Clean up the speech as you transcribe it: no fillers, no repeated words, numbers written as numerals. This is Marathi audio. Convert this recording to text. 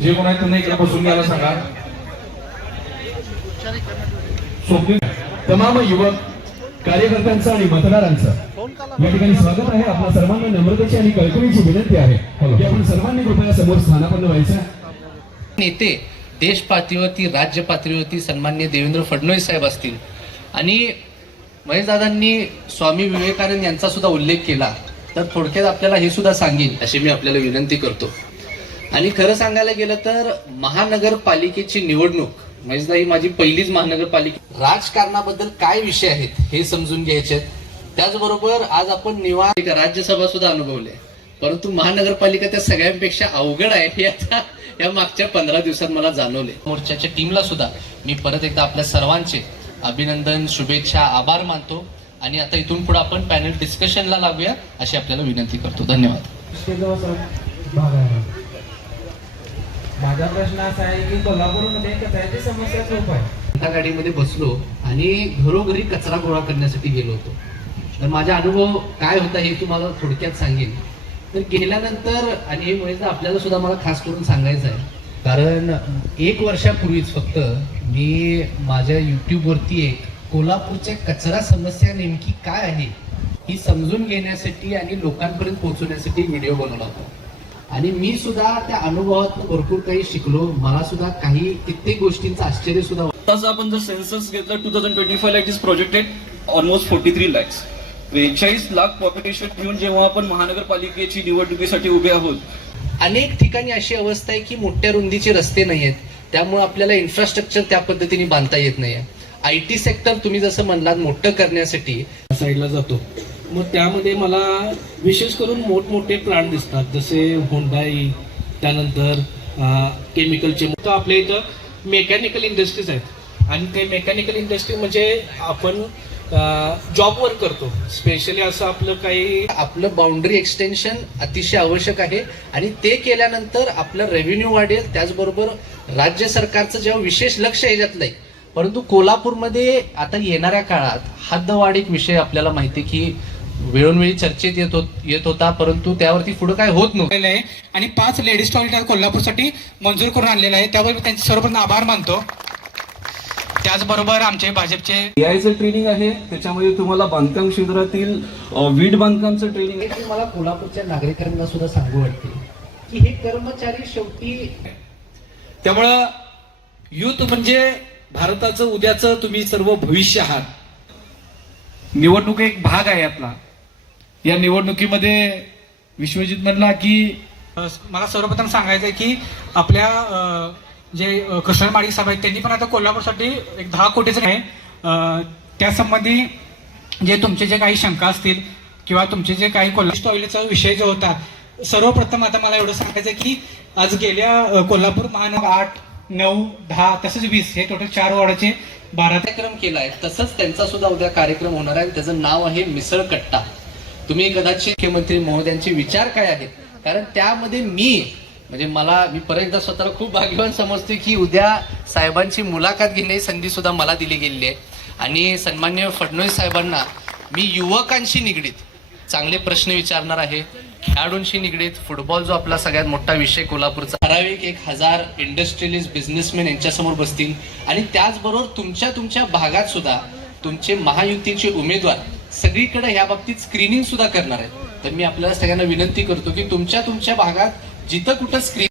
जे कोण आहे त्यांना इकडे बसून घ्यायला सांगा. तमाम युवक कार्यकर्त्यांचं आणि मतदारांचं या ठिकाणी स्वागत आहे. आपल्या सर्वांना नम्रतेची आणि कळकळीची विनंती आहे की आपण सर्वांनी कृपया समोर स्थानापन्न व्हायचं. नेते देश पातळीवरती राज्य पातळीवरती सन्माननीय देवेंद्र फडणवीस साहेब असतील आणि महेशदादांनी स्वामी विवेकानंद यांचा सुद्धा उल्लेख केला, तर थोडक्यात आपल्याला हे सुद्धा सांगेन अशी मी आपल्याला विनंती करतो. आणि खरं सांगायला गेलं तर महानगरपालिकेची निवडणूक महेशदा ही माझी पहिलीच महानगरपालिका. राजकारणाबद्दल काय विषय आहेत हे समजून घ्यायचे आहेत. त्याचबरोबर आज आपण निवांत राज्यसभा सुद्धा अनुभवले, परंतु महानगरपालिका त्या सगळ्यांपेक्षा अवघड आहे हे आता या मागच्या 15 दिवसात मला जाणवले. मोर्चाच्या टीमला सुद्धा मी परत एकदा आपल्या सर्वांचे अभिनंदन, शुभेच्छा, आभार मानतो. आणि आता इथून पुढे आपण पॅनल डिस्कशनला लागूया अशी आपल्याला विनंती करतो. धन्यवाद. माझा प्रश्न असा आहे की कोल्हापूरमध्ये कचऱ्याची समस्या खूप आहे. एका गाडीमध्ये बसलो आणि घरोघरी कचरा गोळा करण्यासाठी गेलो होतो. तर माझा अनुभव काय होता हे तुम्हाला थोडक्यात सांगेन. तर गेल्यानंतर आणि हे मुळे आपल्याला सुद्धा मला खास करून सांगायचं आहे, कारण 1 वर्षापूर्वीच फक्त मी माझ्या यूट्यूबवरती एक कोल्हापूरच्या कचरा समस्या नेमकी काय आहे ही समजून घेण्यासाठी आणि लोकांपर्यंत पोहोचवण्यासाठी व्हिडिओ बनवला होता. आणि मी सुद्धा त्या अनुभवात भरपूर काही शिकलो. मला सुद्धा काही कित्येक गोष्टींचं आश्चर्य सुद्धा. तसं आपण जर सेन्सस घेतलं 2025 ला it is projected almost 43 lakhs. 43 lakh population घेऊन जेव्हा आपण महानगरपालिकेची निवडणुकीसाठी उभे आहोत, अनेक ठिकाणी अशी अवस्था आहे की मोठ्या रुंदीचे रस्ते नाही आहेत, त्यामुळे आपल्याला इन्फ्रास्ट्रक्चर त्या पद्धतीने बांधता येत नाही. IT सेक्टर तुम्ही जसं म्हणलात मोठं करण्यासाठी साईडला जातो, मग त्यामध्ये मला विशेष करून मोठमोठे प्लांट दिसतात, जसे होंडाई, त्यानंतर केमिकलचे. तर आपल्या इथं मेकॅनिकल इंडस्ट्रीज आहेत आणि ते मेकॅनिकल इंडस्ट्री म्हणजे आपण जॉबवर करतो. स्पेशली असं आपलं बाउंड्री एक्सटेन्शन अतिशय आवश्यक आहे आणि ते केल्यानंतर आपलं रेव्हेन्यू वाढेल. त्याचबरोबर राज्य सरकारचं जेव्हा विशेष लक्ष याच्यातलं आहे. परंतु कोल्हापूरमध्ये आता येणाऱ्या काळात हद्दवाढ एक विषय आपल्याला माहिती की वेळोवेळी चर्चेत येत होता, परंतु त्यावरती पुढे काय होत नव्हतं. आणि 5 लेडीज टॉयलेट कोल्हापूरसाठी मंजूर करून आणलेलं आहे, त्याबरोबर त्यांचे सर्वप्रथम आभार मानतो. त्याचबरोबर आमचे भाजपचे यायचं ट्रेनिंग आहे, त्याच्यामध्ये तुम्हाला बांधकाम क्षेत्रातील वीट बांधकामचं ट्रेनिंग आहे. मला कोल्हापूरच्या नागरिकांना सुद्धा सांगू वाटते की हे कर्मचारी शेवटी. त्यामुळं युथ म्हणजे भारताचं उद्याचं तुम्ही सर्व भविष्य आहात. निवडणूक एक भाग आहे आपला. या निवडणुकीमध्ये विश्वजित म्हणला की मला सर्वप्रथम सांगायचं आहे की आपल्या जे कृष्ण माडिक साहेब आहेत त्यांनी पण आता कोल्हापूरसाठी एक 10 कोटीचं आहे. त्यासंबंधी जे तुमचे जे काही शंका असतील किंवा तुमचे जे काही कोल्हापूर टॉयलेटचा विषय जो होता, सर्वप्रथम आता मला एवढं सांगायचं आहे की आज गेल्या कोल्हापूर महानगर 8, 9, 10 तसंच 20 हे टोटल 4 वॉर्डाचे 12 कार्यक्रम केलाय. तसंच त्यांचा सुद्धा उद्या कार्यक्रम होणार आहे. त्याचं नाव आहे मिसळ कट्टा. तुम्ही कदाचित मुख्यमंत्री महोदयांचे विचार काय आहेत, कारण त्यामध्ये मी परत एकदा स्वतःला खूप भाग्यवान समजते की उद्या साहेबांची मुलाखत घेण्याची संधी सुद्धा मला दिली गेलेली आहे. आणि सन्माननीय फडणवीस साहेबांना मी युवकांशी निगडीत चांगले प्रश्न विचारणार आहे, खेळाडूंशी निगडीत. फुटबॉल जो आपला सगळ्यात मोठा विषय कोल्हापूरचा, ठराविक 1000 इंडस्ट्रियलिस्ट बिझनेसमॅन यांच्यासमोर बसतील. आणि त्याचबरोबर तुमच्या भागात सुद्धा तुमचे महायुतीचे उमेदवार सगळीकडे ह्या बाबतीत स्क्रीनिंग सुद्धा करणार आहेत. तर मी आपल्याला सगळ्यांना विनंती करतो की तुमच्या भागात जिथं कुठं स्क्रीन